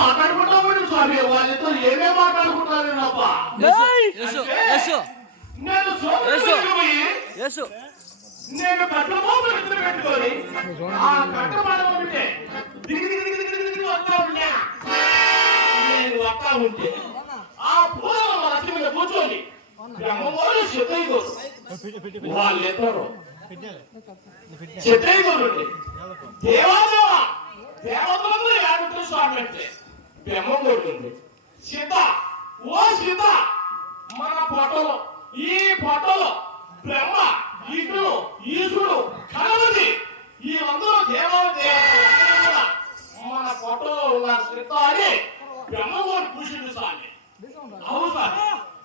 మాట్లాడుకుంటాం స్వామి, వాళ్ళతో ఏమేమి మాట్లాడుకుంటారు నేను కట్ల మోపలు ఎత్తున పెట్టుకొని ఆ కట్ట మాడమంటే దిగి దిగి దిగి దిగి దిగి వస్తా ఉన్నా. నేను వస్తా ఉంటే ఆ పూల రథం మీద కూర్చొని బ్రహ్మవారు సిద్ధయ్య గారు వాళ్ళు ఎత్తారు. సిద్ధయ్య గారు దేవాదేవ దేవతలందరూ ఏడుంటారు స్వామి అంటే బ్రహ్మం కొడుతుంది. సీత ఓ సీత, మన పొట్టలో ఈ పొట్టలో బ్రహ్మ విష్ణుడు ఈశ్వరుడు గణపతి ఈ అందరూ దేవాదేవతలు మన పొట్టలో ఉన్న సీత అని బ్రహ్మగోడు పూసింది స్వామి. అవును సార్,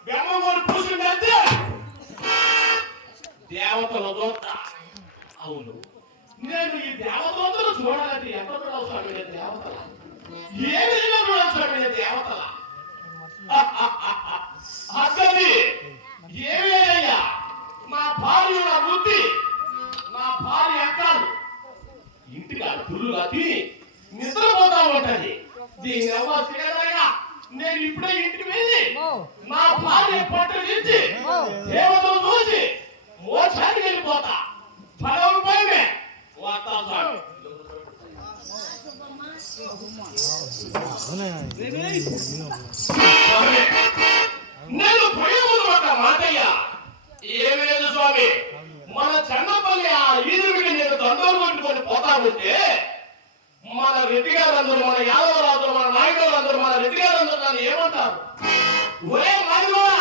బ్రహ్మగోడు పూసింది అయితే దేవతలు దోత. అవును, నేను ఈ దేవతలందరూ చూడాలంటే ఎంత చూడాలి స్వామి? దేవతల ఏ విధంగా చూడాలి స్వామి? దేవతల అక్కడి ఏమి లేదయ్యా, నా భార్య నా వృత్తి, నా భార్య అక్కలు ఇంటికి అడుగులుగా తిని నిద్రపోతా ఉంటది. దీని అవసరంగా నేను ఇప్పుడే ఇంటికి వెళ్ళి నా భార్య పట్టు ఇచ్చి దేవతలు చూసి మోక్షానికి వెళ్ళిపోతా. 10 రూపాయలే వస్తా స్వామి. నేను పోయేముందు ఒక మాటయ్యా, ఏమి లేదు స్వామి. మన చెన్నపల్లి ఆ ఈదుడికి నేను దండలు కొట్టుకొని పోతా ఉంటే మన రెడ్డి గారందరూ, మన యాదవరాజు, మన నాయుడు, మన రెడ్డి గారందరూ నన్ను ఏమంటారు? ఒరే మాదిగోడా,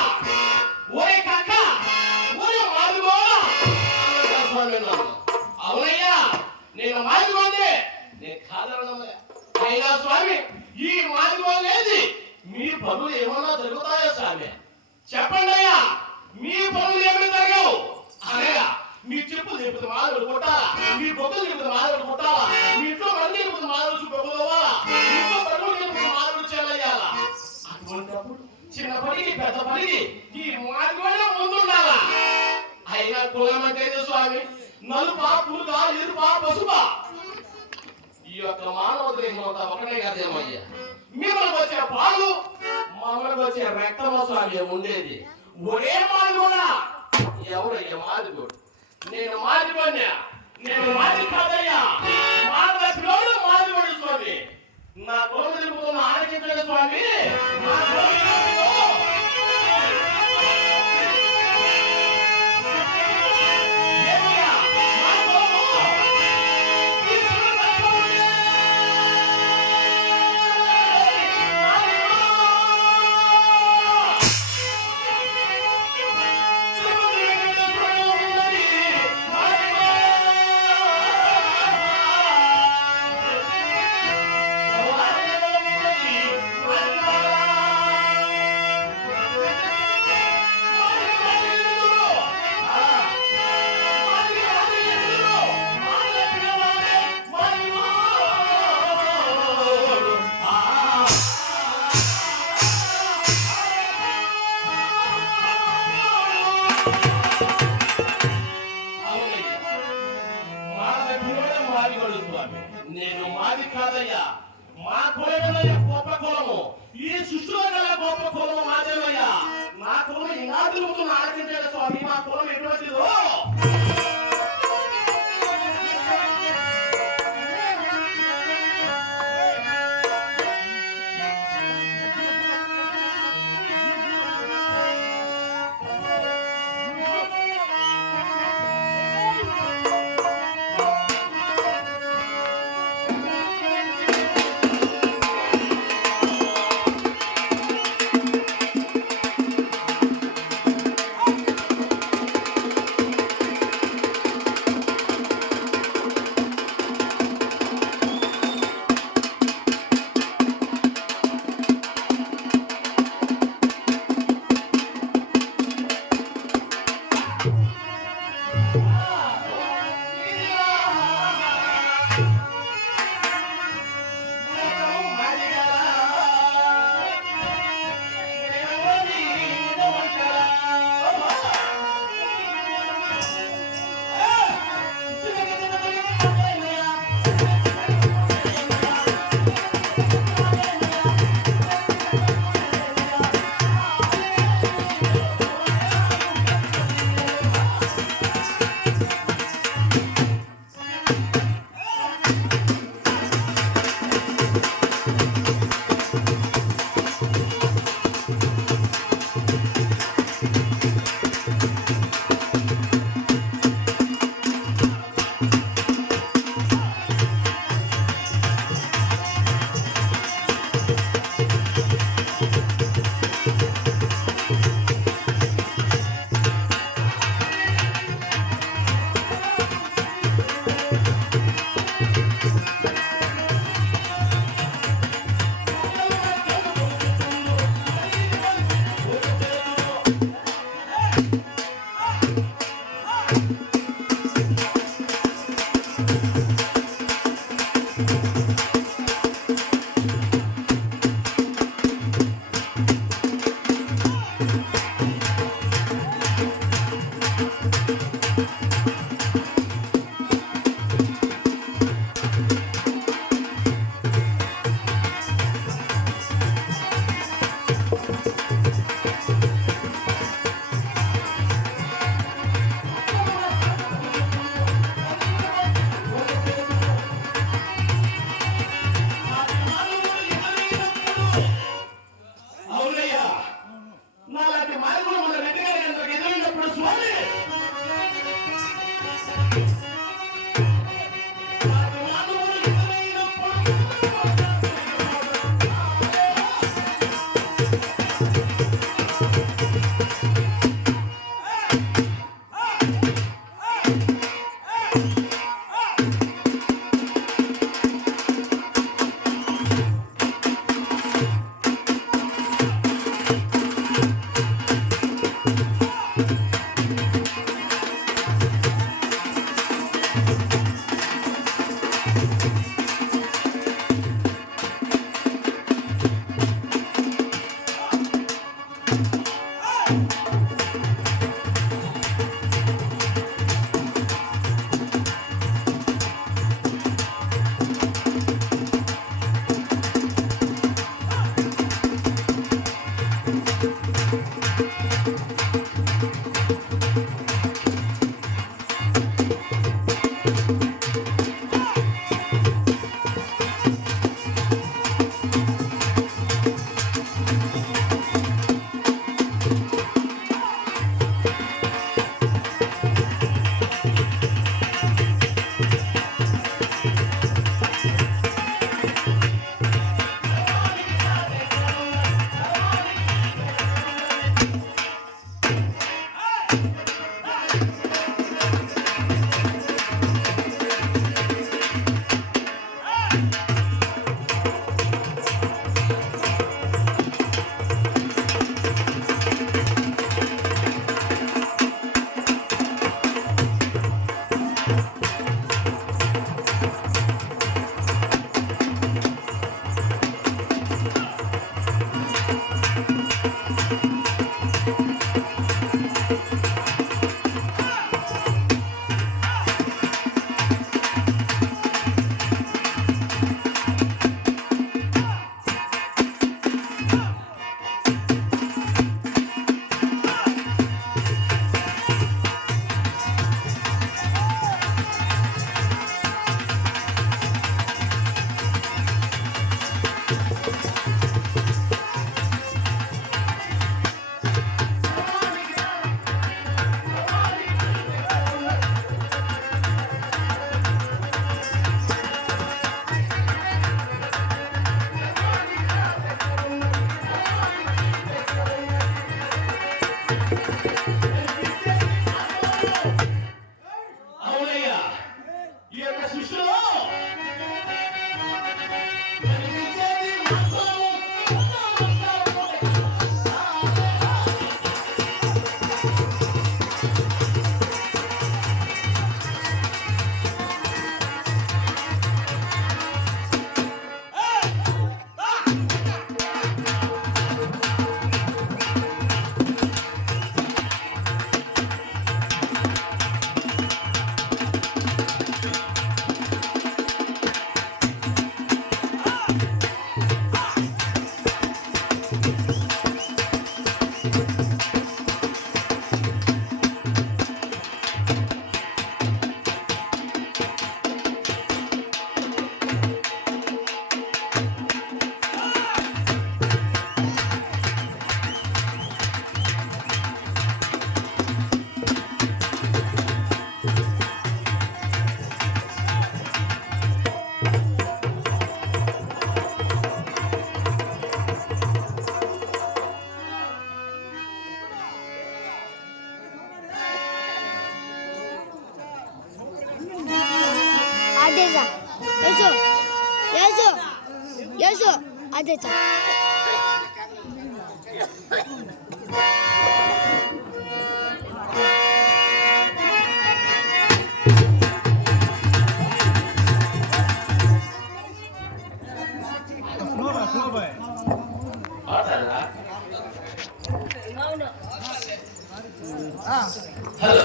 ఒరే కక్క, ఒరే మాదిగోడా స్వామి. అవునయ్యా, నేను మాదిగోండి, నేను కాదనలే. అయినా స్వామి, ఈ మాదిగోలేది మీ పనులు ఏమన్నా జరుగుతాయా స్వామి? చెప్పండి అయ్యా, మీ పనులు ఏమి జరగవు అనగా మీ చెప్పులు చెప్పులు మాదలు కొట్టాలా, మీ బొక్కలు చెప్పులు మాదలు కొట్టాలా, మీ ఇంట్లో మంది చెప్పులు మాదలు చూపెట్టుకోవాలా, ఇంట్లో పనులు చెప్పులు మాదలు చెల్లయ్యాలా. అటువంటిప్పుడు చిన్న పనికి పెద్ద పనికి ఈ మాదిగోనే ముందుండాలా. అయినా కులం అంటే స్వామి నలుపా పులుగా ఎరుపా పసుపా ఈ యొక్క మానవ దేహం అంతా ఒకటే కదేమయ్యా. మిమ్మల్ని వచ్చే పాలు మమ్మల్ని వచ్చే రక్తమ స్వామి ఉండేది ఒరే మాదిగోడా. ఎవరయ్యా మాదిగోడు? నేను మాదిగోడ్నా? నేను మాది కాదయ్యా, మాట పిల్లలు మాదిగోడు స్వామి. నా కులం తెలుపుతున్న ఆలోచించండి స్వామి. నా తెచ్చా హలో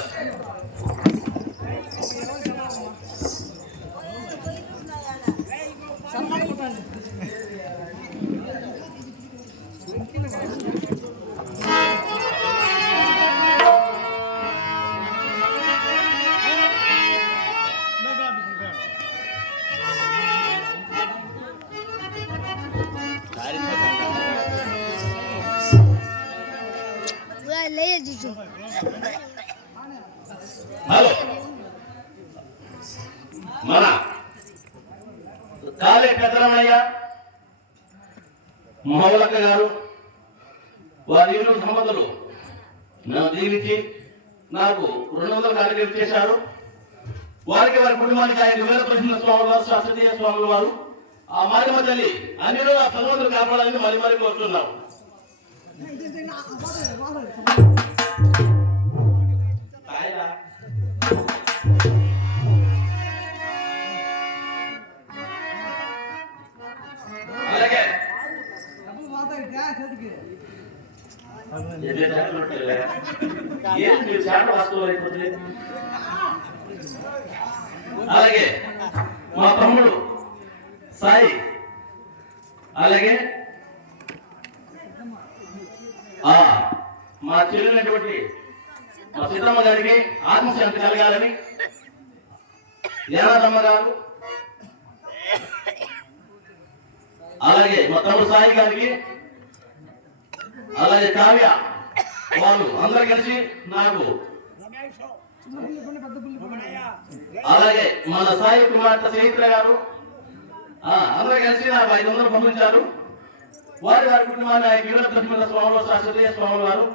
ले जीजू హలో మన కాళీ పెద్దరమయ్య మహోలక్క గారు వారి ఇరు సంబంధులు నన్ను దీవించి నాకు 200 కార్యక్రమం చేశారు. వారికి వారి కుటుంబానికి 5,000 ప్రశ్న స్వాములు వారు శాస్త్రీయ స్వాములు వారు ఆ మారిమ తల్లి అన్ని రోజులు ఆ భగవంతుడు కాపాడాలని మరి మరి కోరుతున్నాం. అలాగే అలాగే మా తమ్ముడు సాయి, అలాగే మా చెల్లినటువంటి మా సీతమ్మ గారికి ఆత్మశాంతి కలగాలని, యానాదమ్మ గారు, అలాగే మా తమ్ముడు సాయి గారికి, అలాగే కావ్య, వాళ్ళు అందరు కలిసి నాకు, అలాగే మన సాయి కుమార్తె చైత్ర గారు అందరూ కలిసి నాకు 500 పంపించారు. వారి వారి కుటుంబాన్ని 5,000 స్వాములు శాస్త్రీయ స్వాములు వారు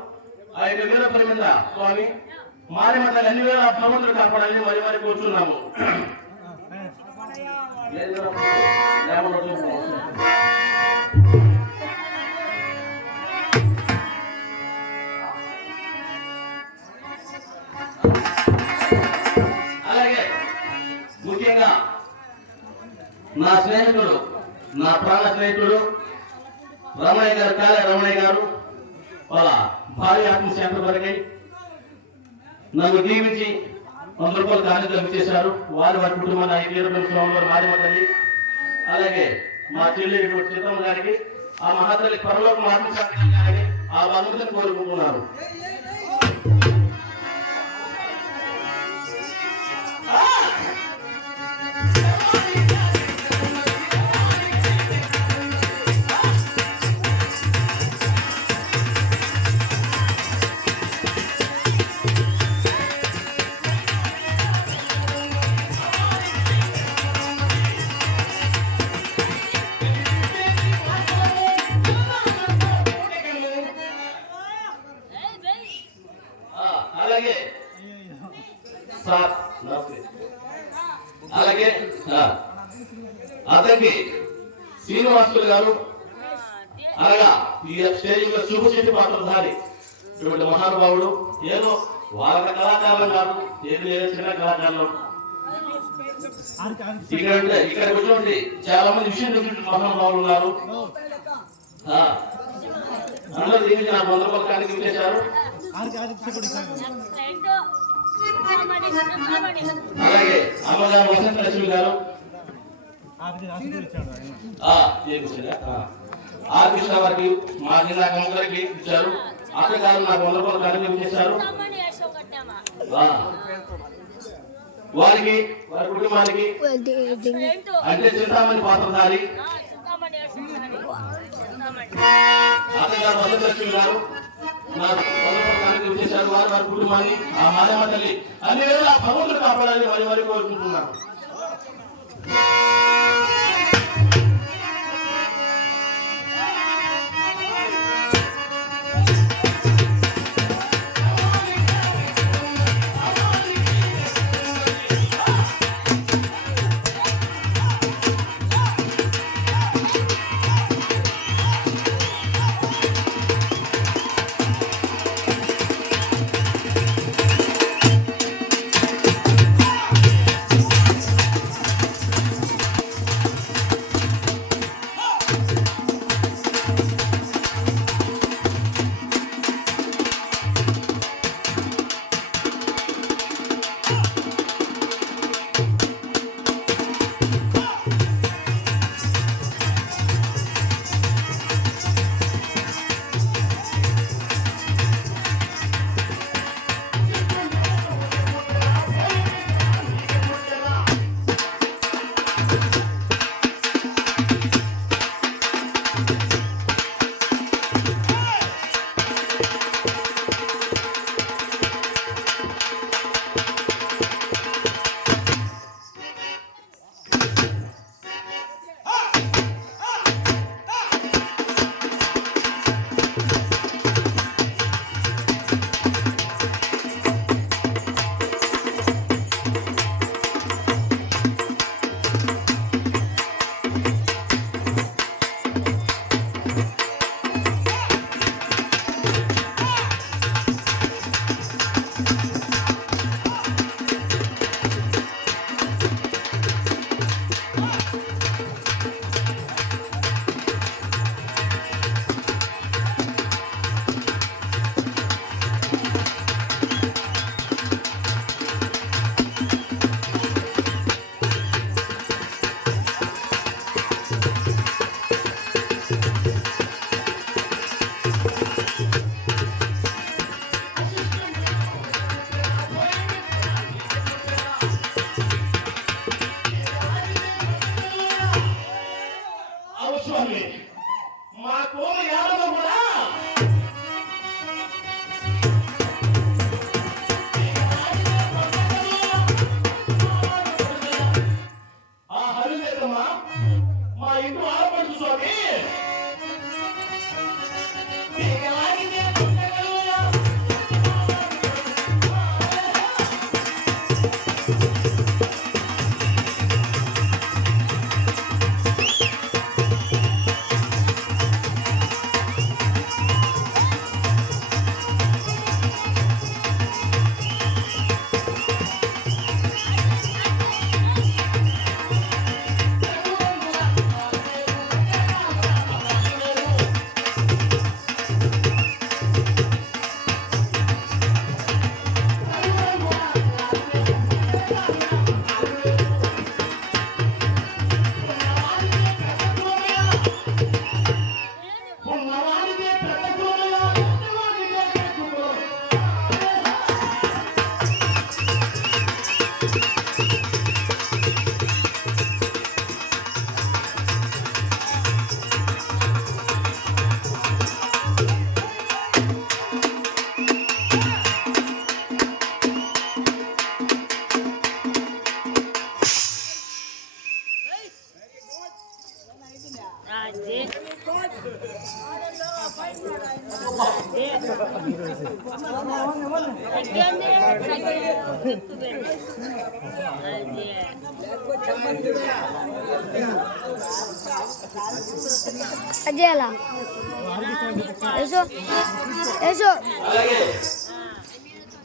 5,000 స్వామి మారిమతలు అన్ని వేళ భగవంతుడు కాపాడాలని మరి మరి కూర్చున్నాము. అలాగే ముఖ్యంగా నా స్నేహితుడు, నా ప్రాణ స్నేహితుడు రమణయ్య గారు, కాళీ రమణయ్య గారు వాళ్ళ భార్య ఆత్మశాంతి కొరకై నన్ను దీవించి 100 రూపాయలు కార్యక్రమం చేశారు. వారి వారి కుటుంబాన్ని 5,000 స్వామి వారు మారిమ తల్లి, అలాగే మా చెల్లి సీతమ్మ గారికి ఆ మహాతల్లి పరలోకం ఆత్మశాంతి కలగాలని ఆ భగవంతుని కోరుకుంటున్నారు. అలాగే సార్ అలాగే అతనికి శ్రీనివాసులు గారు, అనగా ఈ స్టేజ్ లో శుభశెట్టి పాత్రధారి ఇటువంటి మహానుభావుడు, ఏదో వాళ్ళ కళాకారులు కాదు, ఏదో చిన్న కళాకారులు. ఇక్కడ కూర్చోండి చాలా మంది విషయం తెలిసిన మహానుభావులు ఉన్నారు. అందరూ దీనికి నాకు 100 రూపాయలు కార్యక్రమం చేశారు. అలాగే అమ్మగారు వసంత లక్ష్మి గారు, ఆర్ కృష్ణ వారికి, మా జిల్లా గారికి ఇచ్చారు. అత్తగారు నాకు 100 రూపాయలు కార్యక్రమం చేశారు. వారికి వారి కుటుంబానికి అంటే చింతామణి పాత్రధారి అత్తగారు వసంత లక్ష్మి గారు నాకు 100 రూపాయలు కార్యక్రమం చేశారు. వారి వారి కుటుంబాన్ని ఆ మారేమ తల్లి అన్ని వేళ భగవంతుడు కాపాడాలని మరి మరి కోరుకుంటున్నాను. అవును స్వామి, మా కోరి యాదవ కూడా ఆ హరిలేదమ్మా మా ఇంటి ఆడపడుచు స్వామి. అజేలా ఏసో ఏసో అలాగే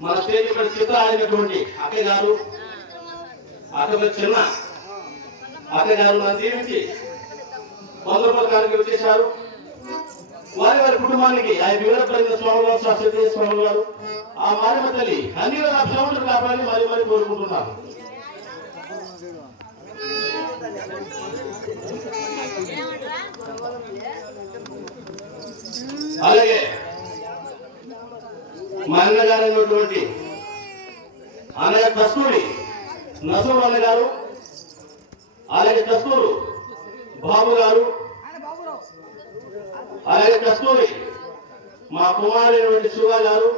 మన స్టేజ్ ఇక్కడ చిత్ర ఆడినటువంటి అక్కయ్య గారు, అక్కడ చిన్న అక్కయ్య గారు నన్ను దీవించి 100 రూపాయల కానుక వచ్చేశారు. వారి వారి కుటుంబానికి ఆయన వీరబ్రహ్మ స్వామి వారు, సత్యదేవ స్వామి వారు, ఆ మారిమ తల్లి అన్ని అభిషేకం కాపాడని మరి మరి కోరుకుంటున్నాను. అలాగే మా అన్నగారు అయినటువంటి అన్నయ్య కస్తూరి నసూర్ అన్న గారు, అలాగే కస్తూరు బాబు గారు, అలాగే కస్తూరి మా కుమారుడైనటువంటి శివ గారు,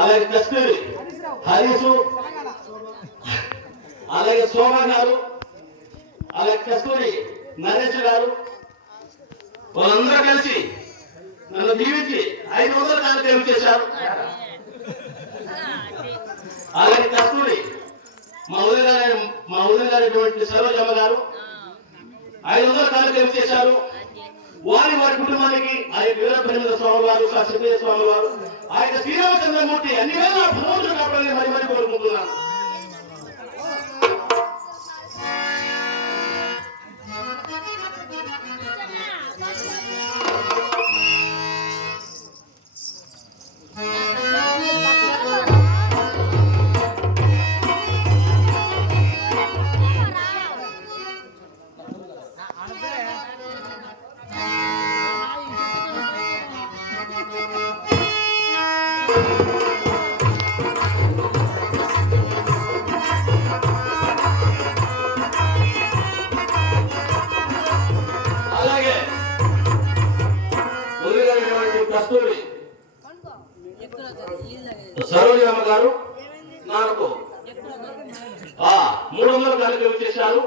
అలాగే కస్తూరి హరీసు, అలాగే శోభ గారు, అలాగే కస్తూరి నరేష్ గారు, వాళ్ళందరూ కలిసి నన్ను దీవించి 500 కానుక చేశారు. అలాగే కస్తూరి మా ఉదయ గారి సరోజమ్మ గారు 500 కానుక చేశారు. వారి వారి కుటుంబానికి ఆ యొక్క వీరబ్రహ్మ స్వామి వారు, సత్యదేవ స్వామి వారు, ఆ యొక్క శ్రీరామచంద్రమూర్తి అన్ని వేళ భగవంతుడు కాపాడని మరి మరి కోరుకుంటున్నాను. సరోజమ్మ గారు నాకు 300 కానుక ఇచ్చేశారు.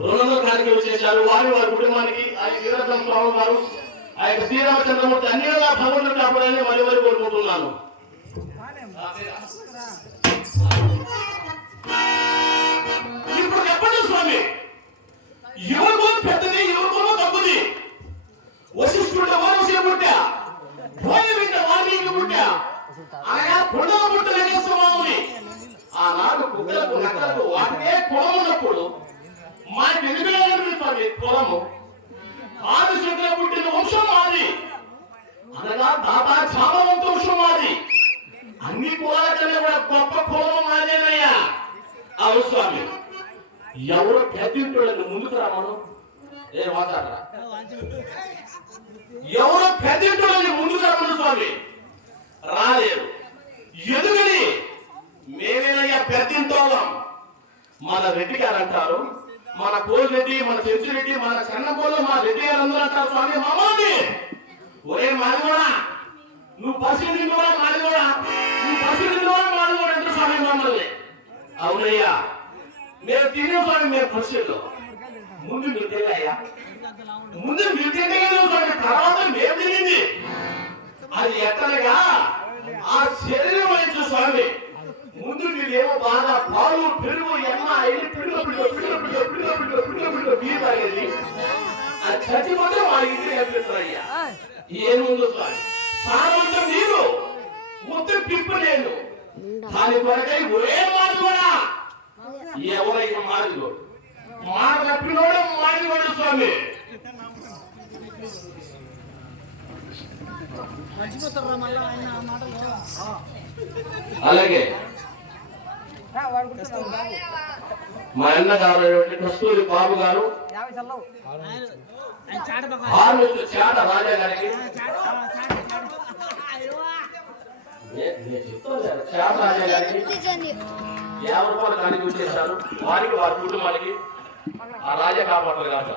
200 కానుక ఇచ్చేశారు. వారి కుటుంబానికి ఆ వీరభద్ర స్వామి గారు ఆ యొక్క శ్రీరామచంద్రమూర్తి అన్ని భగవంతుడు కాపాడని మరి కోరుకుంటున్నాను. ఇప్పుడు చెప్పండి స్వామి, ఎవరికో పెద్దది ఎవరికో తగ్గుది. వశిష్ఠుడు వరవశే పుట్టా, భోజ బిడ్డ వాల్మీకి పుట్టా, అనగా పుట్టల పుట్టలనే స్వభావని. ఆనాడు కుక్కలకు నక్కలకు వాటికే కులం ఉన్నప్పుడు మాకు ఎందుకు స్వామి కులము? ఆదిశంకర పుట్టిన వంశం మాది, అనగా దాదా చామవంత వంశం మాది. అన్ని కులాల కన్నా కూడా గొప్ప కులం మాదేనయ్యా. అవును స్వామి, ఎవరు పెద్దింటోళ్ళని ముందుకు రామను ఏ మాట్లాడరా, ఎవరు పెద్దింటోళ్ళని ముందుకు రామను స్వామి రాలేరు. ఎందుకని మేమేనయ్యా పెద్దింటోళ్ళం. మన రెడ్డి గారు అంటారు, మన కోరెడ్డి, మన చెంచురెడ్డి, మన చెన్నపోలు, మా రెడ్డి గారు అందరూ అంటారు స్వామి మామాది ఒరే మాదిగోడా, నువ్వు పసిడి కూడా మాదిగోడా, నువ్వు పసిడి కూడా మాదిగోడా అంటారు స్వామి మమ్మల్ని. అవునయ్యా, మేము తినే స్వామి మేము పసిలో ముందు మీరు తెలియయ్యా, ముందు మీరు తినేది స్వామి, తర్వాత మేము తినింది. అది ఎక్కడగా ఆ శరీరం వహించు స్వామి. ముందు మీరేమో బాగా పాలు పెరుగు ఎన్న అయ్యి పిల్ల మీరు తాగేది. అది చచ్చిపోతే మా ఇంటికి వెళ్తారయ్యా. ఏముందో స్వామి, సారవంతం మీరు మొత్తం పిప్పు నేను. దాని కొరకై ఒరే మాది కూడా ఎవరైనా మాదిగోడు, మాట తప్పినోడు మాదిగోడు స్వామి. అలాగే మా అన్న గారు కస్తూరి బాబు గారు, చాట రాజా గారికి చాట రాజా గారికి 50 రూపాయలు కానికి వచ్చేసారు. వారికి వారి కుటుంబానికి ఆ రాజా కాపాడతారు కాదు.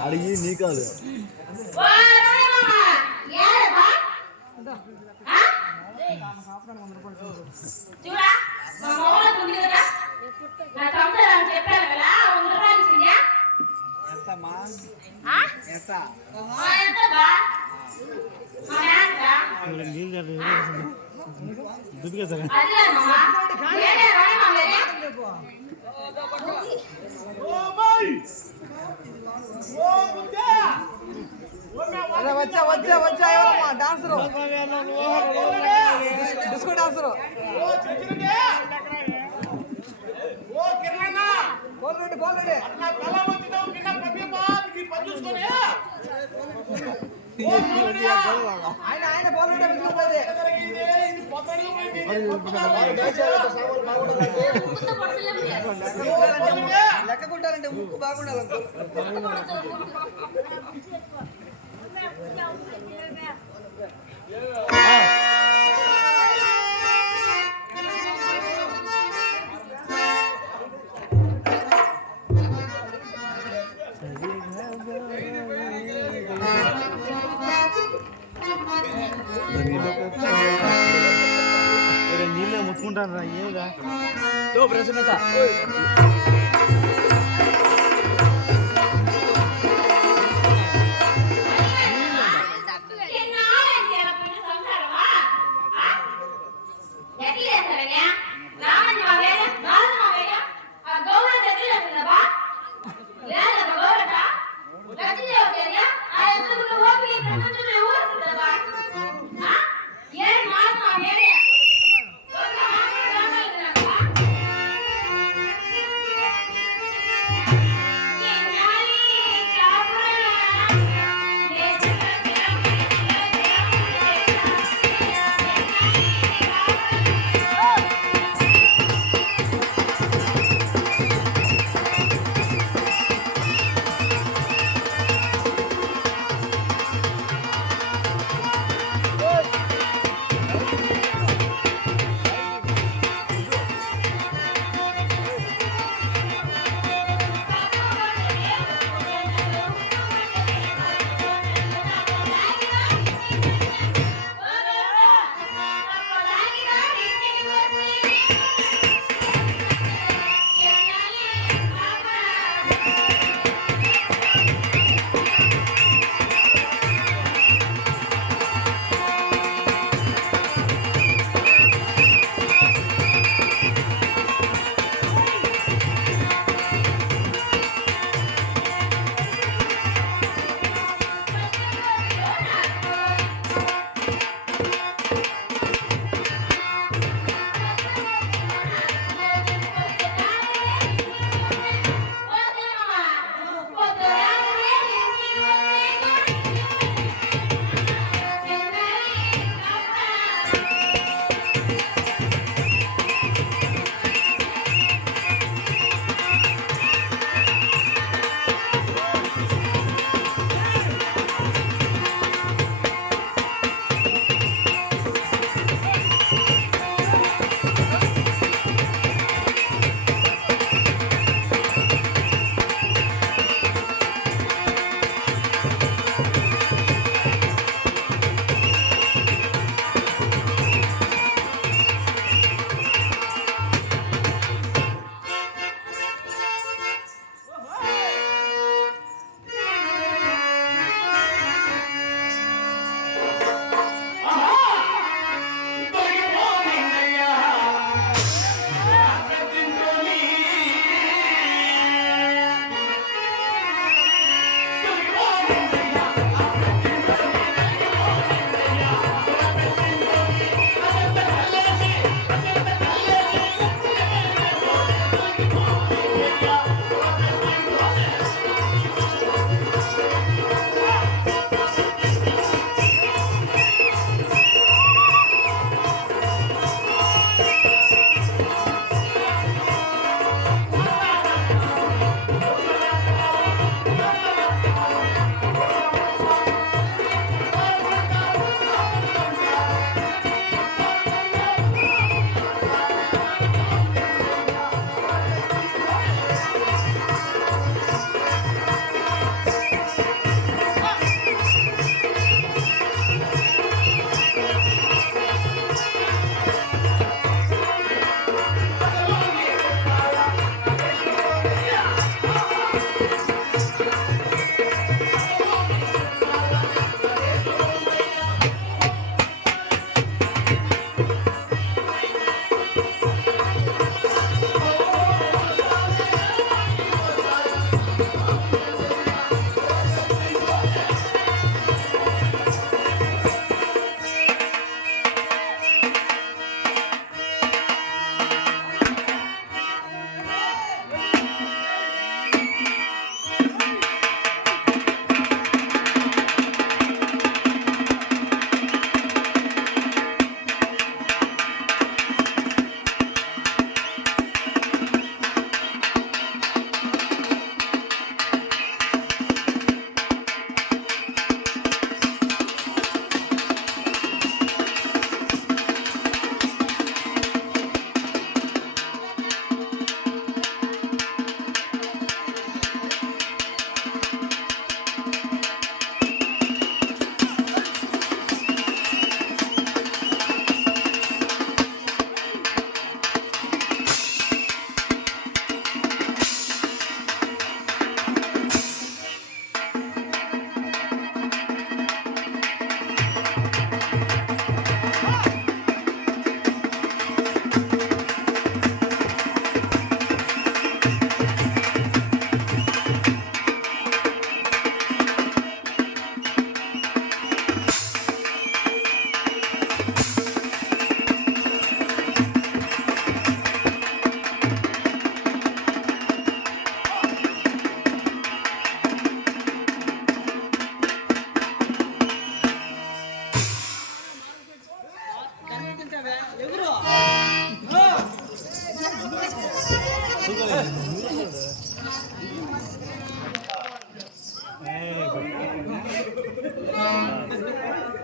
అడిగి నీ కాదు వచ్చా వచ్చా వచ్చా ఎవరమ్మా డాన్సరు డిస్కో డాన్సరు కోల్రెడ్డి కోల్రెడ్డి ఆయన ఆయన కోల్రెడ్డి పిలుచుకోపోతే లెక్క కొట్టాలంటే ముక్కు బాగుండాలి నీళ్ళే ముట్టుకుంటాను రా ఏమిగా ప్రసన్నత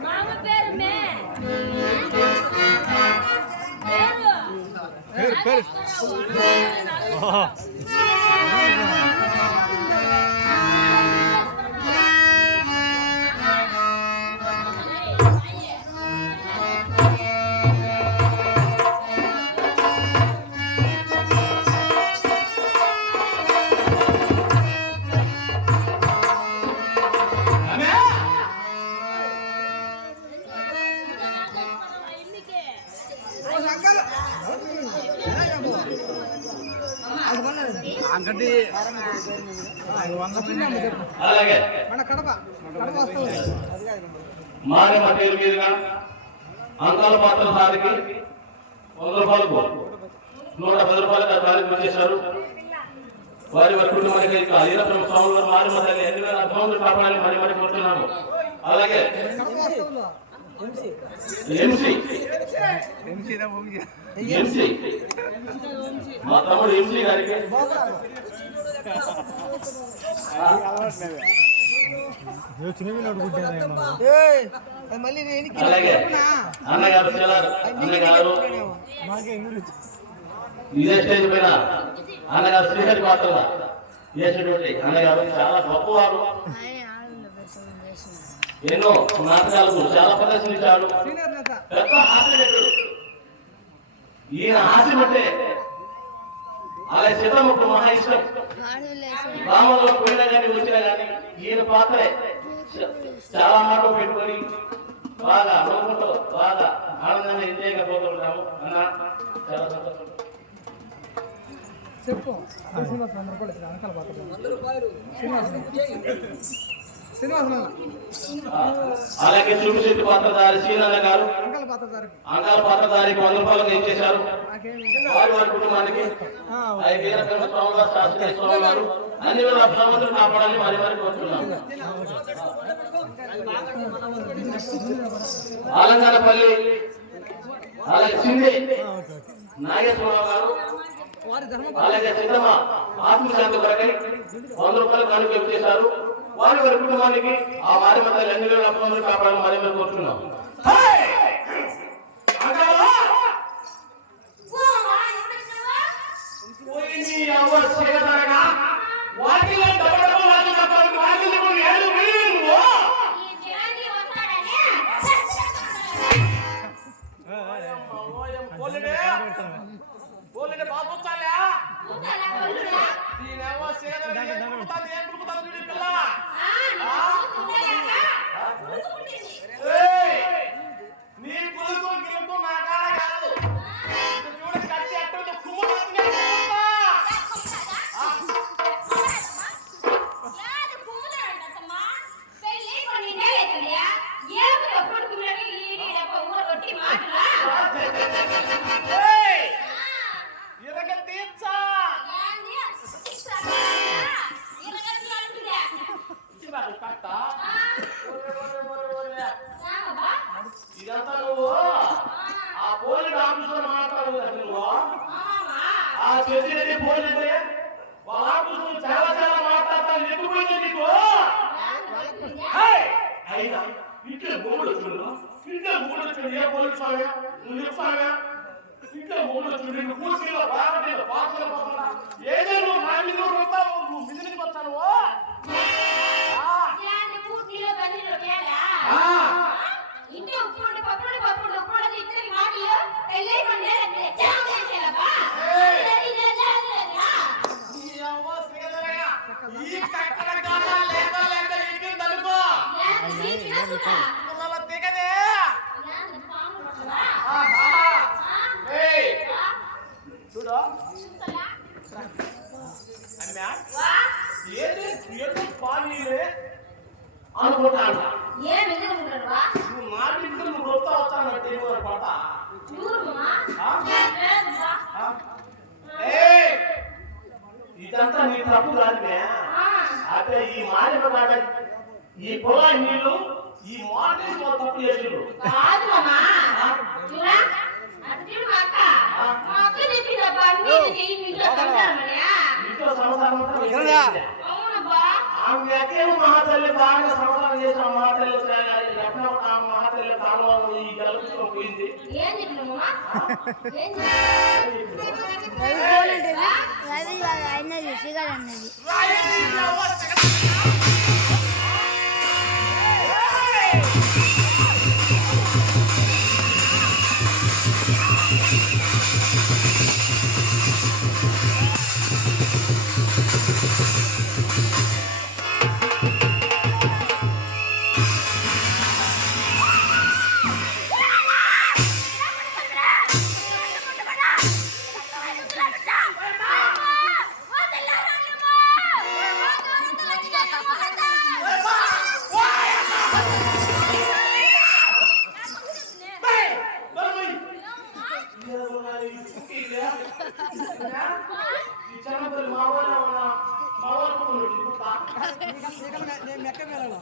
మామ పేరు మే అంగడి అలాగే మన కడప కడప వస్తుంది మారే మా పేరు మీదుగా అంకాల పాత్ర సారికి 100 రూపాయలకు 110 రూపాయలకు కార్యక్రమం వచ్చేశారు. వారి వారి కుటుంబానికి ఈరప్రభు స్వామి వారు మారి మతాన్ని అన్ని వేల అర్థంలో కాపాడాలని మరి మరి కోరుతున్నాము. అలాగే కడప వస్తుంది ఎంసీ మా తమ్ముడు ఎంసీ గారికి మళ్ళీ అలాగే అన్నగారు అన్నగారు ఇదే స్టేజ్ పైన అన్నగారు శ్రీహరి పాత్ర చేసినటువంటి అన్నగారు చాలా గొప్పవారు. ఎన్నో నాటకాలకు చాలా ప్రదర్శించాడు. సీనియర్ నేత పెద్ద హాస్యనటుడు. ఈయన హాస్యం అంటే అలాగే సీతమ్మకు మహా ఇష్టం. రామంలో పోయినా కానీ వచ్చినా కానీ ఈయన పాత్రే చాలా మాటలు పెట్టుకొని బాగా నవ్వుకుంటూ బాగా ఆనందంగా ఎంజాయ్గా పోతుంటాము. అన్న చాలా సంతోషం. చెప్పు శ్రీనివాస 100 రూపాయలు ఇచ్చిన అంకల్ పాత్ర శ్రీనివాస అలాగే చూపిశెట్టి పాత్రధారి శ్రీనన్న గారు అంకల్ పాత్ర గారికి అంకాల పాత్రధారికి 100 రూపాయలు ఇచ్చేశారు. వారి వారి కుటుంబానికి వీరబ్రహ్మ స్వామి వారు శాస్త్రీయ స్వామి వారు అన్ని వేల అభిమానులు కాపాడాలని మరి మరి కోరుతున్నాము. ఆలంగానపల్లి అలాగే చింది నాగేశ్వరరావు గారు అలాగే సిద్ధమ్మ ఆత్మశాంతి కొరకై 100 రూపాయలు కానుక ఇచ్చేశారు. వారి వారి కుటుంబానికి ఆ వారి మధ్య అన్ని వేల అభిమానులు కాపాడాలని మరి మరి కోరుతున్నాము. ఇదంతా నువ్వు ఆ పోలీసు ఆఫీసులో మాట్లాడదు నువ్వు ఆ చేసేది పోలీసు వాళ్ళ ఆఫీసు చాలా చాలా మాట్లాడతాను ఎక్కువైంది నీకు. అయినా ఇంట్లో మూడు వచ్చిండు ఇంట్లో మూడు వచ్చింది ఏ పోలీసు స్వామి నువ్వు చెప్తావా ఇంట్లో మూడు వచ్చింది నువ్వు పూర్తిలో బాగా పాత్రలో పోతున్నా ఏదో నువ్వు నా మీద వస్తావు నువ్వు మిదిలికి వస్తాను. చూడు అనుకుంటాను నువ్వు మాట్లాడితే నువ్వు వస్తా వచ్చానంటే పడతా ఇదంతా నీ తప్పు కాదుమే. అంటే ఈ మాట ఈ పొలాయి నీళ్ళు ఈ మార్కెట్ తప్పు చేసిండ్రు. సంసారం అంతా మీ ఏమయ్యా? అవునబ్బా. ఆమె ఎక్కేమో మహాతల్లి బాగా సంసారం చేసిన మహాతల్లి లగ్నం ఆ మహాతల్లి కాలం ఈ గెలుపుతో పోయింది. ఏం చెప్పినావమ్మా? ఏం రవి ఫోన్ అంటే రవి వాళ్ళ అన్నది సిగర్ అన్నది. నేను మెక్క వెళ్ళాను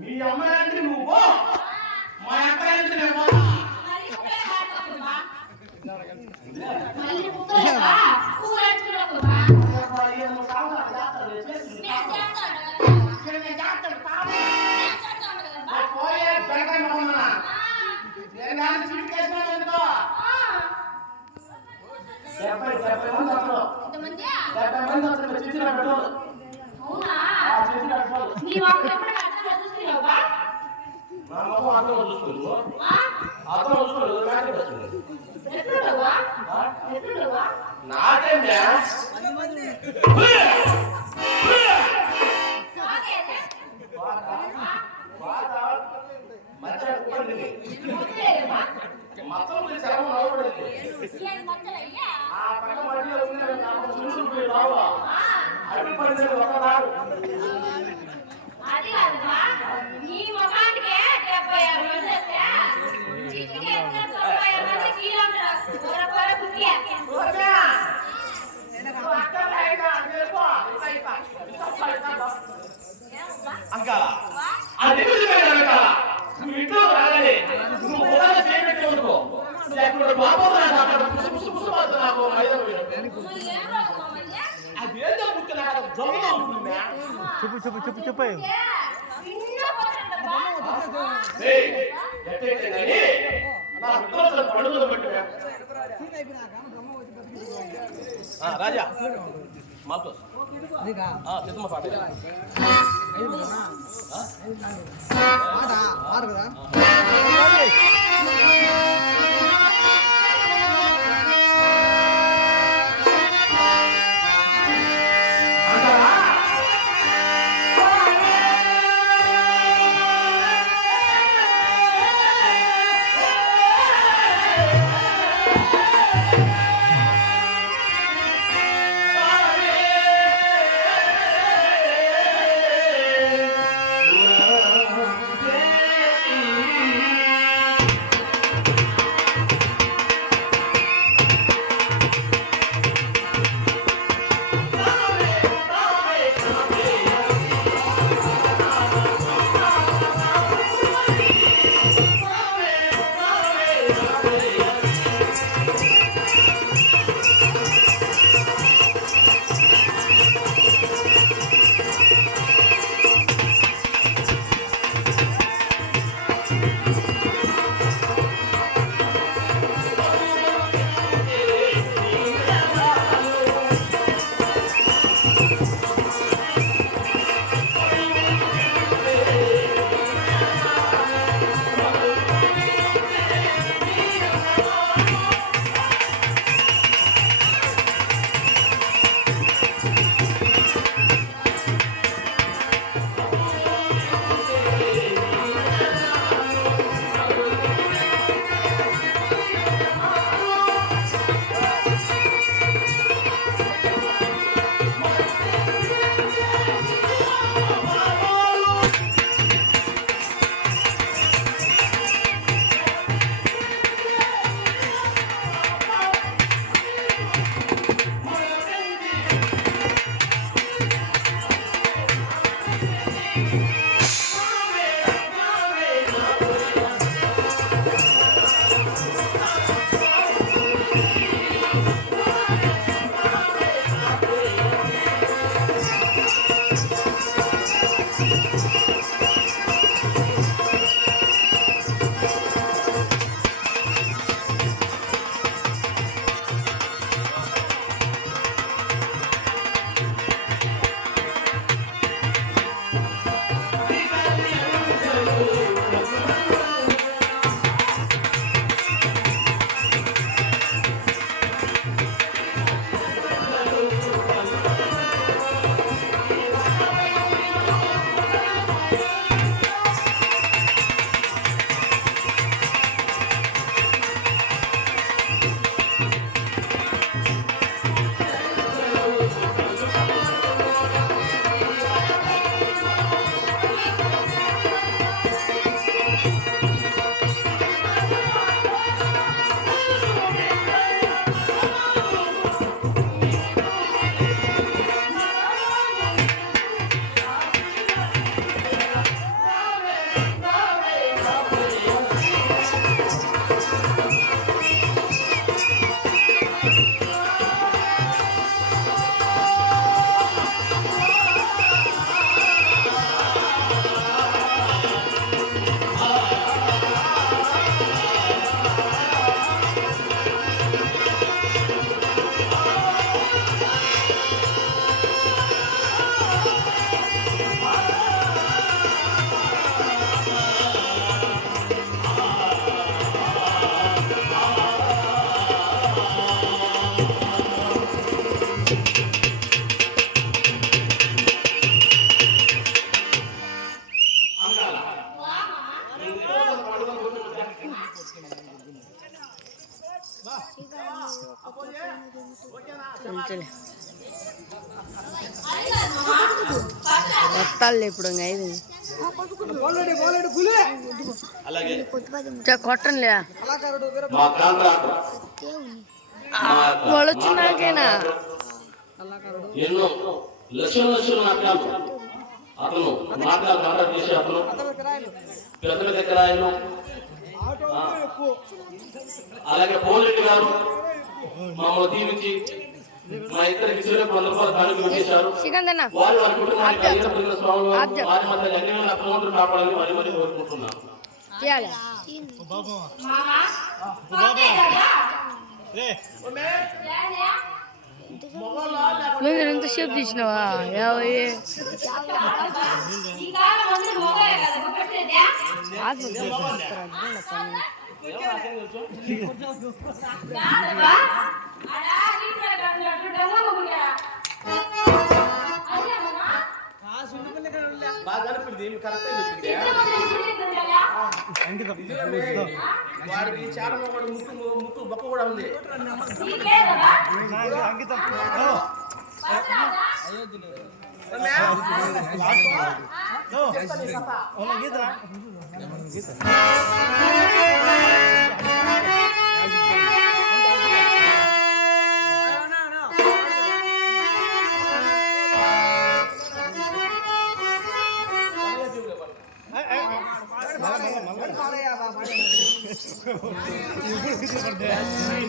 మీ అమ్మాయి నువ్వు మా అబ్బాయి నేను పోతా. పోయే బెడకాయ మొహమ్మనా నేను కానీ చిట్ కేసుకున్నా ఎందుకో 70 మంది వస్తారు. 70 మంది వస్తారు. చిట్టిలో పెట్టు. చిట్టిలో పెట్టు. నా మొహం అర్థం చూసుకోలేదు. అర్థం చూసుకోలేదు. నాకేంటే మొత్తం చర్మం నవ్వబడింది. ఆ పక్క మధ్యలో చూసుకుని రావా అవి పడితే ఒక రావు. అది కాదురా నీ ముఖానికి 76 మంది వస్తే చిటికి ఎక్కడ 96 మంది కిలోమీటర్లు పొర కుట్టి అంకాల అది నువ్వు ఇంట్లో రాగానే నువ్వు పొలాలు చేయబెట్టి వరకు లేకపోతే బాబు నాకు అదేంటో ముఖ్య నాకు జరుగుతూ ఉంటుంది. చెప్పు రాజా మాకు సిద్ధమ్మ పాట కదా కొట్టాలి ఇప్పుడు ఇంకా ఇది అలాగే కొట్టండి మా కాంట్రాక్టర్ వాళ్ళు వచ్చినాకేనా ఎన్నో లక్షల నాటకాలు అతను నాటకాలు కాంట్రాక్ట్ చేసే అతను పెద్ద పెద్ద కిరాయిలు అలాగే పోలెడ్డి గారు మమ్మల్ని దీవించి మా ఇద్దరికి ₹100 కానుక చేశారు. వారి వారి కుటుంబానికి అయ్యప్ప స్వామి వారి మధ్య అన్ని అర్థవంతులు కాపాడాలని మరి మరి కోరుకుంటున్నాను. మామా పోతే కదా నువ్వు ఎంతసేపు తీసినావా ఈ కాలం అందరూ మొగలే కదా కొట్టేదే కాదబ్బా అలా నీట్గా కన్నట్టు డమ్మ మొగుడా అదే మామా బాగా కనిపించింది ఏమి కరెక్ట్ చెప్పింది వాడికి చాలా ముక్కు బొక్క కూడా ఉంది. అంకితం గీత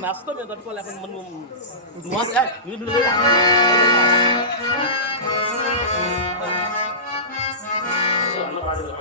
నష్టం మేము తట్టుకోలేకుండా అన్న పాడలేదు.